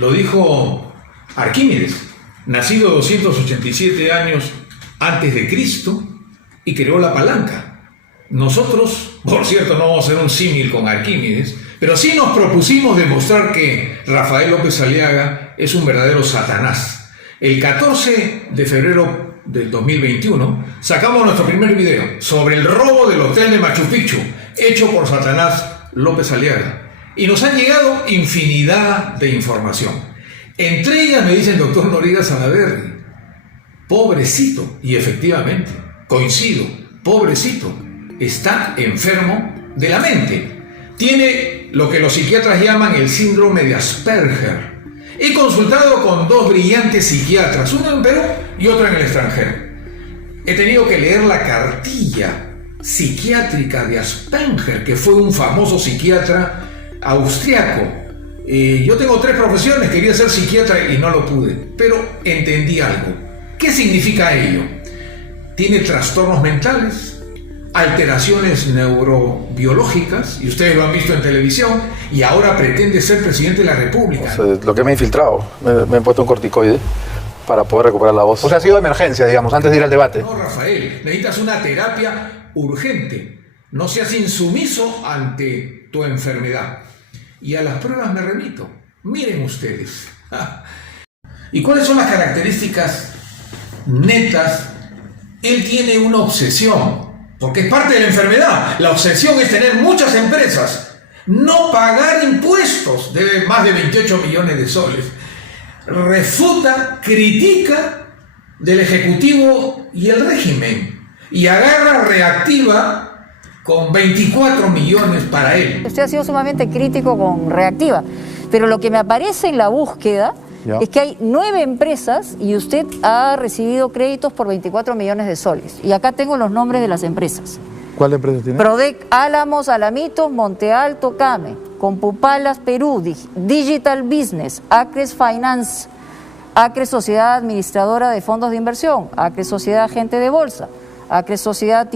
Lo dijo Arquímedes, nacido 287 años antes de Cristo, y creó la palanca. Nosotros, por cierto, no vamos a hacer un símil con Arquímedes, pero sí nos propusimos demostrar que Rafael López Aliaga es un verdadero Satanás. El 14 de febrero del 2021 sacamos nuestro primer video sobre el robo del hotel de Machu Picchu, hecho por Satanás López Aliaga. Y nos han llegado infinidad de información. Entre ellas me dice el doctor Noriega Salaverry, pobrecito, y efectivamente, coincido, pobrecito, está enfermo de la mente. Tiene lo que los psiquiatras llaman el síndrome de Asperger. He consultado con dos brillantes psiquiatras, uno en Perú y otro en el extranjero. He tenido que leer la cartilla psiquiátrica de Asperger, que fue un famoso psiquiatra austriaco. Yo tengo 3 profesiones, quería ser psiquiatra y no lo pude, pero entendí algo. ¿Qué significa ello? Tiene trastornos mentales, alteraciones neurobiológicas, y ustedes lo han visto en televisión, y ahora pretende ser presidente de la República. O sea, lo que me he infiltrado, me he puesto un corticoide para poder recuperar la voz. O sea, ha sido emergencia, digamos, antes de ir al debate. No, Rafael, necesitas una terapia urgente. No seas insumiso ante tu enfermedad. Y a las pruebas me remito. Miren ustedes. ¿Y cuáles son las características netas? Él tiene una obsesión, porque es parte de la enfermedad. La obsesión es tener muchas empresas, no pagar impuestos de más de 28 millones de soles. Refuta, critica del Ejecutivo y el régimen, y agarra Reactiva con 24 millones para él. Usted ha sido sumamente crítico con Reactiva, pero lo que me aparece en la búsqueda es que hay 9 empresas y usted ha recibido créditos por 24 millones de soles. Y acá tengo los nombres de las empresas. ¿Cuál empresa tiene? Prodec, Álamos, Alamitos, Monte Alto, Came, Compupalas, Perú, Digital Business, Acres Finance, Acres Sociedad Administradora de Fondos de Inversión, Acres Sociedad Agente de Bolsa, Acres Sociedad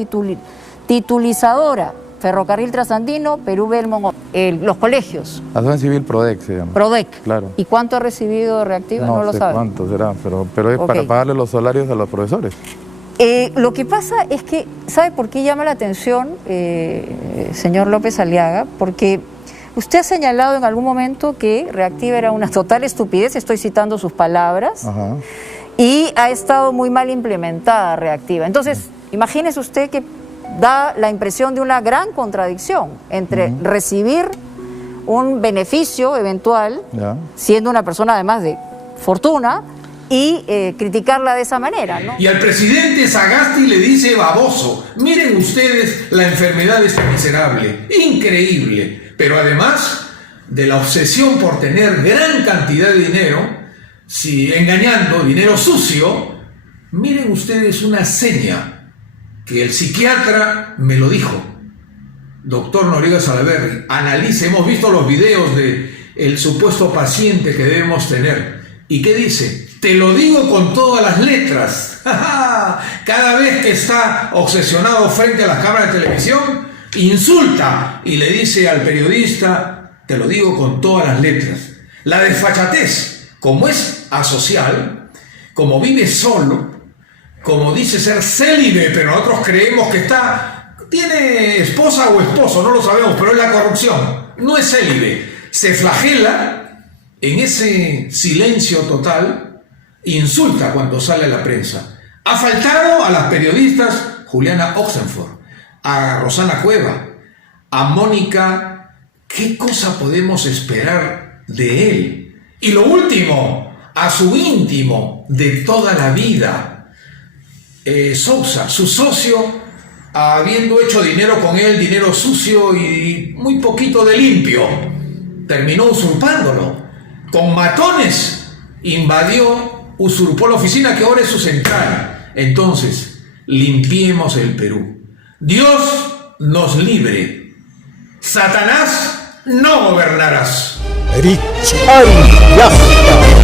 Titulizadora, Ferrocarril Trasandino, Perú Belmont, los colegios. Asociación Civil Prodec se llama. Prodec. Claro. ¿Y cuánto ha recibido de Reactiva? No lo sé sabe. Cuánto será, pero es para pagarle los salarios a los profesores. Lo que pasa es que, ¿sabe por qué llama la atención, señor López Aliaga? Porque usted ha señalado en algún momento que Reactiva era una total estupidez, estoy citando sus palabras, y ha estado muy mal implementada Reactiva. Entonces, imagínese usted que da la impresión de una gran contradicción entre recibir un beneficio eventual, siendo una persona además de fortuna, y criticarla de esa manera, ¿no? Y al presidente Sagasti le dice baboso. Miren ustedes la enfermedad de este miserable, increíble. Pero además de la obsesión por tener gran cantidad de dinero, engañando, dinero sucio, miren ustedes una seña que el psiquiatra me lo dijo, doctor Noriega Salaverry. Analice, hemos visto los videos del supuesto paciente que debemos tener. ¿Y qué dice? Te lo digo con todas las letras. Cada vez que está obsesionado frente a las cámaras de televisión, insulta y le dice al periodista, te lo digo con todas las letras. La desfachatez, como es asocial, como vive solo, como dice ser célibe, pero nosotros creemos que tiene esposa o esposo, no lo sabemos, pero es la corrupción. No es célibe, se flagela en ese silencio total, insulta cuando sale a la prensa. Ha faltado a las periodistas Juliana Oxenford, a Rosana Cueva, a Mónica. ¿Qué cosa podemos esperar de él? Y lo último, a su íntimo de toda la vida, Sousa, su socio, habiendo hecho dinero con él, dinero sucio y muy poquito de limpio, terminó usurpándolo. Con matones invadió, usurpó la oficina que ahora es su central. Entonces, limpiemos el Perú. Dios nos libre. Satanás, no gobernarás. Richard Yasta.